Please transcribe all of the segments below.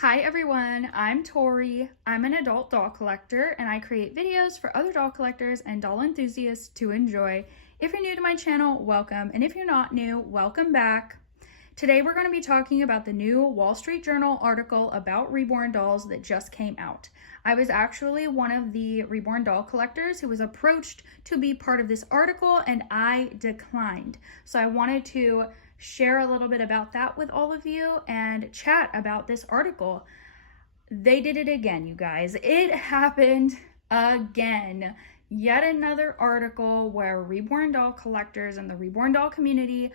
Hi everyone, I'm Tori. I'm an adult doll collector and I create videos for other doll collectors and doll enthusiasts to enjoy. If you're new to my channel, welcome, and if you're not new, welcome back. Today we're going to be talking about the new Wall Street Journal article about Reborn dolls that just came out. I was actually one of the Reborn doll collectors who was approached to be part of this article and I declined. So I wanted to share a little bit about that with all of you and chat about this article. They did it again, you guys. It happened again. Yet another article where Reborn doll collectors and the Reborn doll community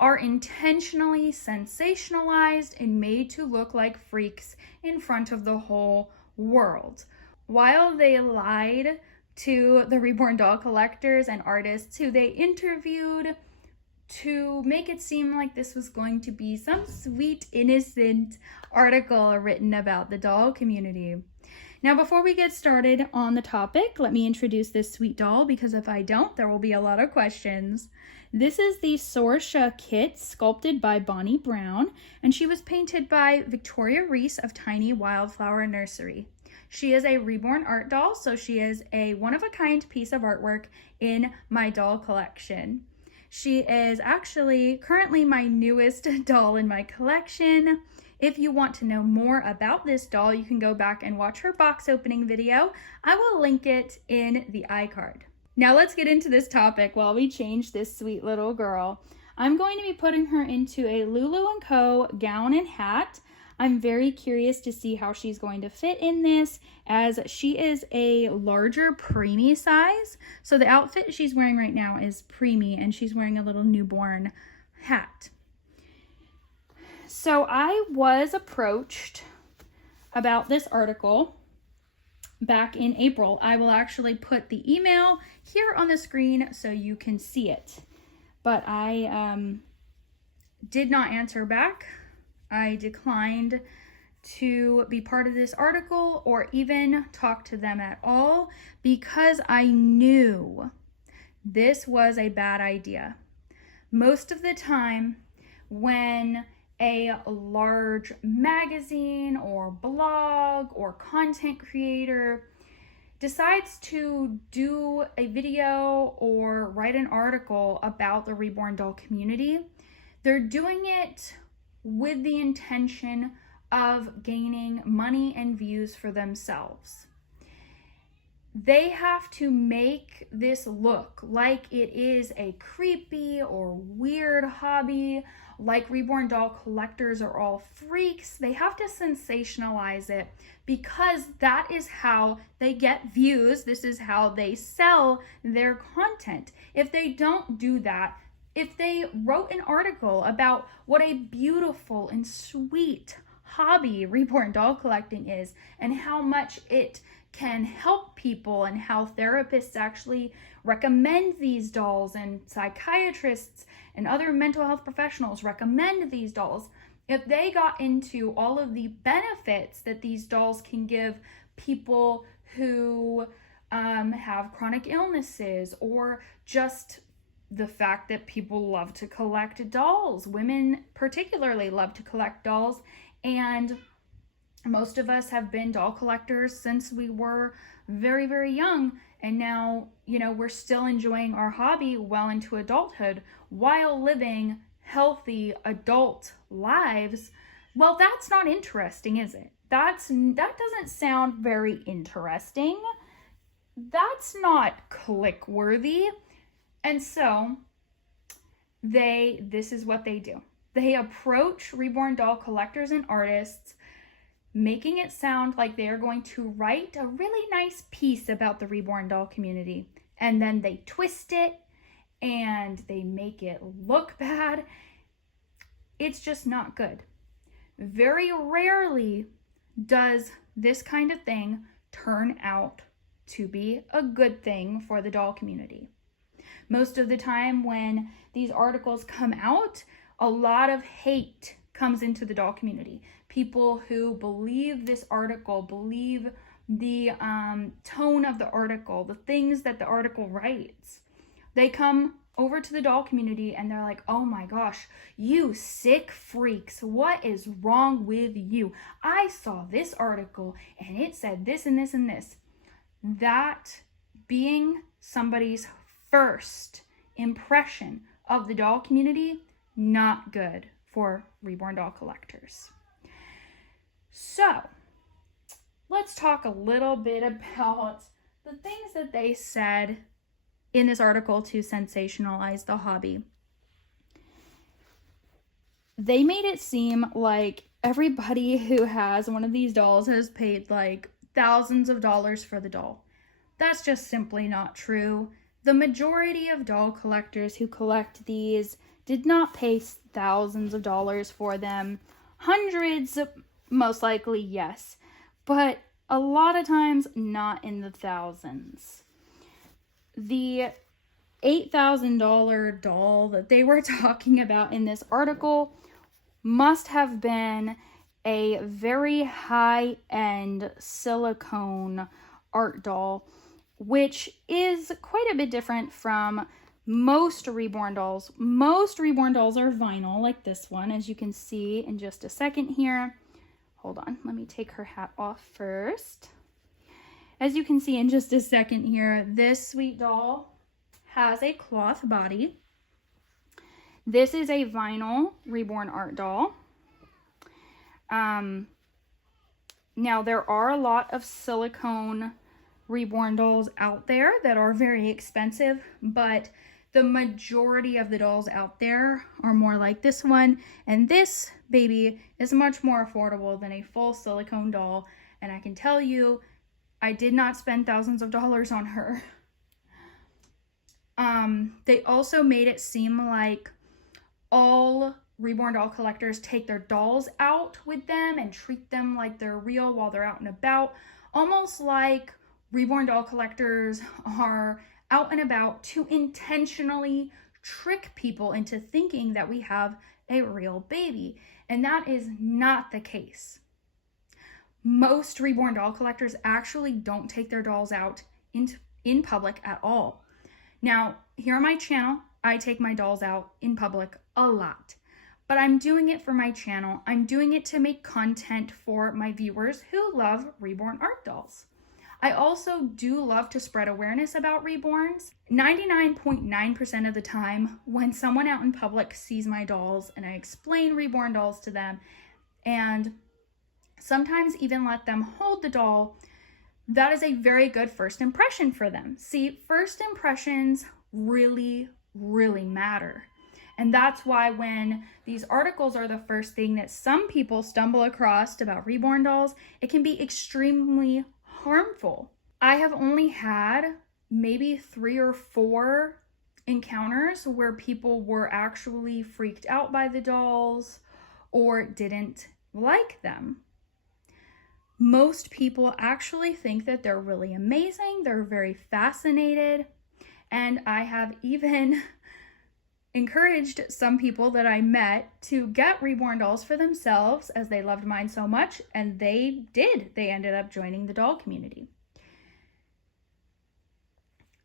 are intentionally sensationalized and made to look like freaks in front of the whole world. While they lied to the Reborn doll collectors and artists who they interviewed to make it seem like this was going to be some sweet, innocent article written about the doll community. Now, before we get started on the topic, let me introduce this sweet doll, because if I don't, there will be a lot of questions. This is the Sorsha kit sculpted by Bonnie Brown, and she was painted by Victoria Reese of Tiny Wildflower Nursery. She is a Reborn art doll, so she is a one-of-a-kind piece of artwork in my doll collection. She is actually currently my newest doll in my collection. If you want to know more about this doll, you can go back and watch her box opening video. I will link it in the iCard. Now let's get into this topic while we change this sweet little girl. I'm going to be putting her into a Lulu & Co. gown and hat. I'm very curious to see how she's going to fit in this, as she is a larger preemie size. So the outfit she's wearing right now is preemie, and she's wearing a little newborn hat. So I was approached about this article back in April. I will actually put the email here on the screen so you can see it. But I did not answer back. I declined to be part of this article or even talk to them at all, because I knew this was a bad idea. Most of the time when a large magazine or blog or content creator decides to do a video or write an article about the Reborn doll community, they're doing it with the intention of gaining money and views for themselves. They have to make this look like it is a creepy or weird hobby, like Reborn doll collectors are all freaks. They have to sensationalize it because that is how they get views. This is how they sell their content. If they don't do that, if they wrote an article about what a beautiful and sweet hobby Reborn doll collecting is and how much it can help people and how therapists actually recommend these dolls and psychiatrists and other mental health professionals recommend these dolls, if they got into all of the benefits that these dolls can give people who have chronic illnesses, or just the fact that people love to collect dolls. Women particularly love to collect dolls, and most of us have been doll collectors since we were very, very young, and now, we're still enjoying our hobby well into adulthood while living healthy adult lives. Well, that's not interesting, is it? That doesn't sound very interesting. That's not click worthy. And so this is what they do. They approach Reborn doll collectors and artists, making it sound like they are going to write a really nice piece about the Reborn doll community. And then they twist it and they make it look bad. It's just not good. Very rarely does this kind of thing turn out to be a good thing for the doll community. Most of the time when these articles come out, a lot of hate comes into the doll community. People who believe this article, believe the tone of the article, the things that the article writes. They come over to the doll community and they're like, oh my gosh, you sick freaks, what is wrong with you? I saw this article and it said this and this and this. That being somebody's first impression of the doll community, not good for reborn doll collectors. So let's talk a little bit about the things that they said in this article to sensationalize the hobby. They made it seem like everybody who has one of these dolls has paid like thousands of dollars for the doll. That's just simply not true. The majority of doll collectors who collect these did not pay thousands of dollars for them. Hundreds, most likely, yes. But a lot of times, not in the thousands. The $8,000 doll that they were talking about in this article must have been a very high-end silicone art doll, which is quite a bit different from most reborn dolls. Most reborn dolls are vinyl, like this one, as you can see in just a second here. Hold on, let me take her hat off first. As you can see in just a second here, this sweet doll has a cloth body. This is a vinyl reborn art doll. Now, there are a lot of silicone reborn dolls out there that are very expensive, but the majority of the dolls out there are more like this one, and this baby is much more affordable than a full silicone doll, and I can tell you, I did not spend thousands of dollars on her. They also made it seem like all reborn doll collectors take their dolls out with them and treat them like they're real while they're out and about, almost like reborn doll collectors are out and about to intentionally trick people into thinking that we have a real baby. And that is not the case. Most reborn doll collectors actually don't take their dolls out in public at all. Now, here on my channel, I take my dolls out in public a lot. But I'm doing it for my channel. I'm doing it to make content for my viewers who love reborn art dolls. I also do love to spread awareness about reborns. 99.9% of the time, when someone out in public sees my dolls and I explain reborn dolls to them, and sometimes even let them hold the doll, that is a very good first impression for them. See, first impressions really, really matter. And that's why when these articles are the first thing that some people stumble across about reborn dolls, it can be extremely harmful. I have only had maybe 3 or 4 encounters where people were actually freaked out by the dolls or didn't like them. Most people actually think that they're really amazing. They're very fascinated. And I have even encouraged some people that I met to get reborn dolls for themselves as they loved mine so much, and they did. They ended up joining the doll community.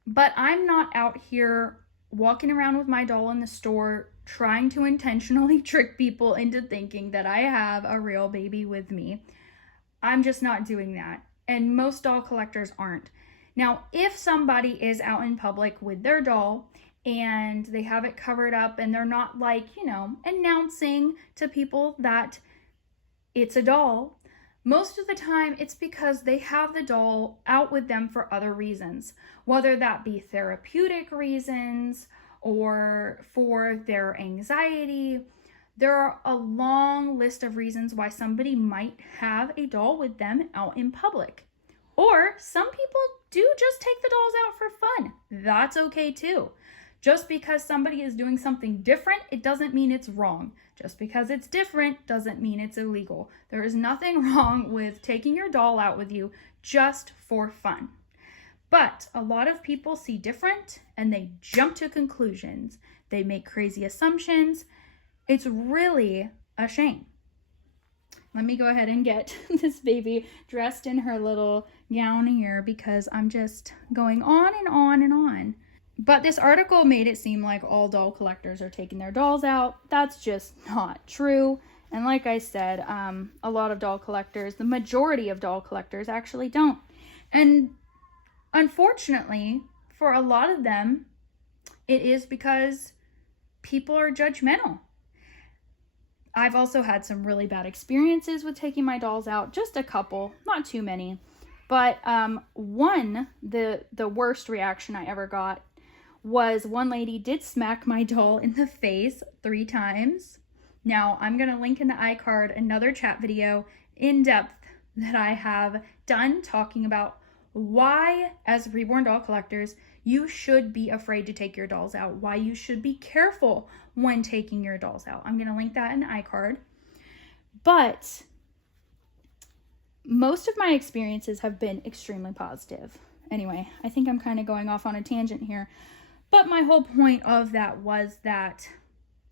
But I'm not out here walking around with my doll in the store trying to intentionally trick people into thinking that I have a real baby with me. I'm just not doing that. And most doll collectors aren't. Now, if somebody is out in public with their doll and they have it covered up and they're not like, announcing to people that it's a doll, most of the time it's because they have the doll out with them for other reasons, whether that be therapeutic reasons or for their anxiety. There are a long list of reasons why somebody might have a doll with them out in public. Or some people do just take the dolls out for fun. That's okay too. Just because somebody is doing something different, it doesn't mean it's wrong. Just because it's different doesn't mean it's illegal. There is nothing wrong with taking your doll out with you just for fun. But a lot of people see different and they jump to conclusions. They make crazy assumptions. It's really a shame. Let me go ahead and get this baby dressed in her little gown here because I'm just going on and on and on. But this article made it seem like all doll collectors are taking their dolls out. That's just not true. And like I said, a lot of doll collectors, the majority of doll collectors actually don't. And unfortunately, for a lot of them, it is because people are judgmental. I've also had some really bad experiences with taking my dolls out, just a couple, not too many. But the worst reaction I ever got was one lady did smack my doll in the face 3 times. Now, I'm going to link in the iCard another chat video in depth that I have done talking about why, as Reborn doll collectors, you should be afraid to take your dolls out, why you should be careful when taking your dolls out. I'm going to link that in the iCard. But most of my experiences have been extremely positive. Anyway, I think I'm kind of going off on a tangent here. But my whole point of that was that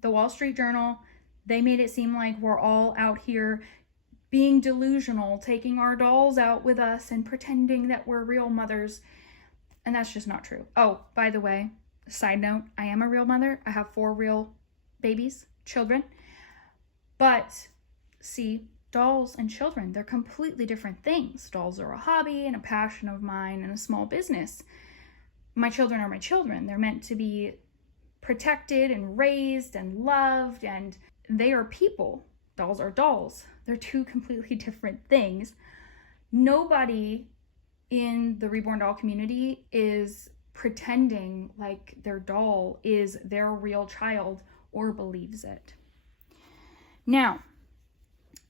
the Wall Street Journal, they made it seem like we're all out here being delusional, taking our dolls out with us and pretending that we're real mothers. And that's just not true. Oh, by the way, side note, I am a real mother. I have 4 real babies, children. But see, dolls and children, they're completely different things. Dolls are a hobby and a passion of mine and a small business. My children are my children. They're meant to be protected and raised and loved, and they are people. Dolls are dolls. They're 2 completely different things. Nobody in the Reborn doll community is pretending like their doll is their real child or believes it. Now,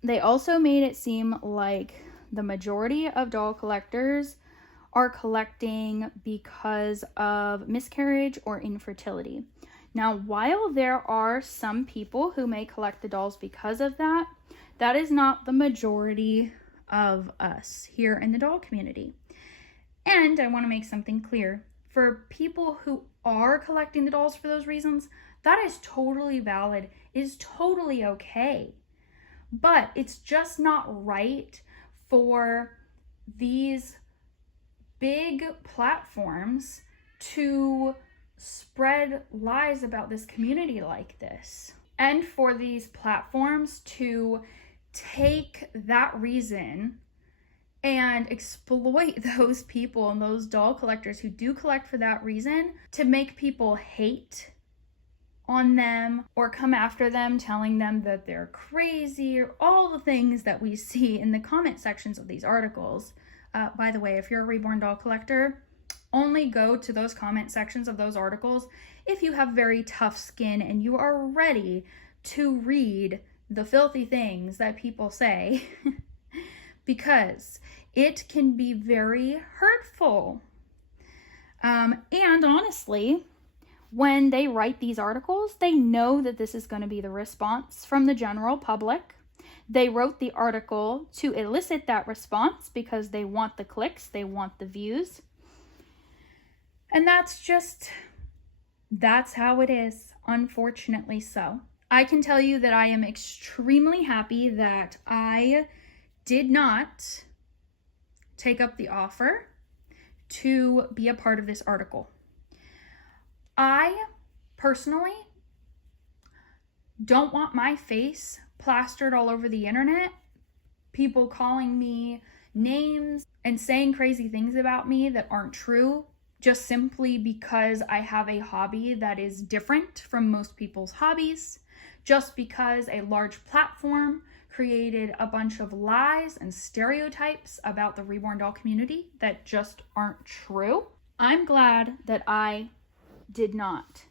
they also made it seem like the majority of doll collectors are collecting because of miscarriage or infertility. Now, while there are some people who may collect the dolls because of that, that is not the majority of us here in the doll community. And I want to make something clear. For people who are collecting the dolls for those reasons, that is totally valid, is totally okay. But it's just not right for these big platforms to spread lies about this community like this. And for these platforms to take that reason and exploit those people and those doll collectors who do collect for that reason to make people hate on them or come after them, telling them that they're crazy, or all the things that we see in the comment sections of these articles. By the way, if you're a Reborn doll collector, only go to those comment sections of those articles if you have very tough skin and you are ready to read the filthy things that people say, because it can be very hurtful. And honestly, when they write these articles, they know that this is going to be the response from the general public. They wrote the article to elicit that response because they want the clicks, they want the views. And that's how it is, unfortunately so. I can tell you that I am extremely happy that I did not take up the offer to be a part of this article. I personally don't want my face plastered all over the internet, people calling me names and saying crazy things about me that aren't true, just simply because I have a hobby that is different from most people's hobbies, just because a large platform created a bunch of lies and stereotypes about the Reborn doll community that just aren't true. I'm glad that I did not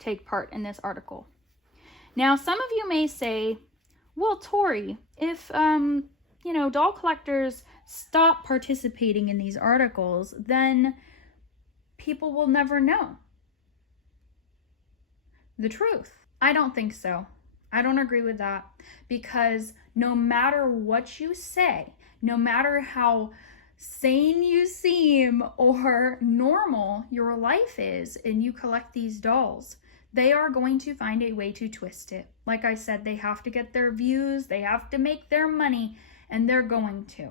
take part in this article. Now, some of you may say, well, Tori, if, doll collectors stop participating in these articles, then people will never know the truth. I don't think so. I don't agree with that, because no matter what you say, no matter how sane you seem or normal your life is and you collect these dolls, they are going to find a way to twist it. Like I said, they have to get their views, they have to make their money, and they're going to.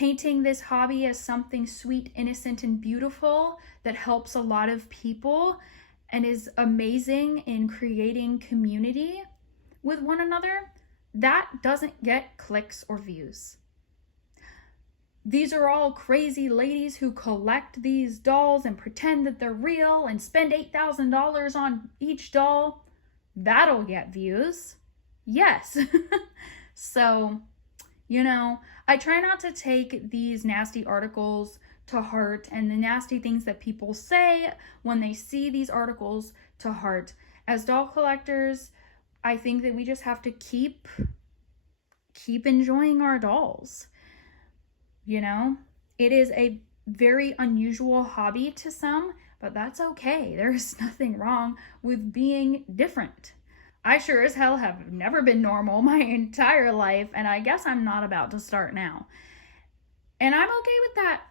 painting this hobby as something sweet, innocent, and beautiful that helps a lot of people and is amazing in creating community with one another, that doesn't get clicks or views. These are all crazy ladies who collect these dolls and pretend that they're real and spend $8,000 on each doll. That'll get views. Yes. So, you know, I try not to take these nasty articles to heart and the nasty things that people say when they see these articles to heart. As doll collectors, I think that we just have to keep enjoying our dolls. You know, it is a very unusual hobby to some, but that's okay. There's nothing wrong with being different. I sure as hell have never been normal my entire life, and I guess I'm not about to start now. And I'm okay with that.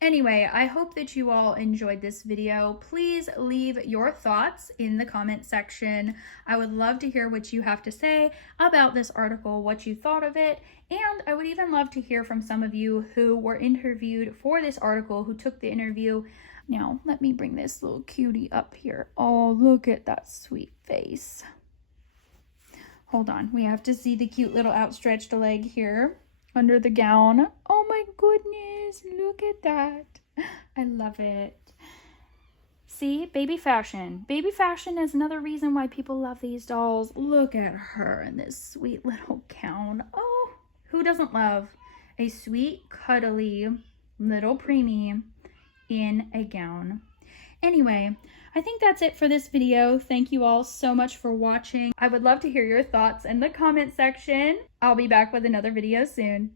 Anyway, I hope that you all enjoyed this video. Please leave your thoughts in the comment section. I would love to hear what you have to say about this article, what you thought of it, and I would even love to hear from some of you who were interviewed for this article, who took the interview. Now, let me bring this little cutie up here. Oh, look at that sweet face. Hold on, we have to see the cute little outstretched leg here under the gown. Oh my goodness, look at that. I love it. See, baby fashion. Baby fashion is another reason why people love these dolls. Look at her in this sweet little gown. Oh, who doesn't love a sweet, cuddly little preemie in a gown? Anyway, I think that's it for this video. Thank you all so much for watching. I would love to hear your thoughts in the comment section. I'll be back with another video soon.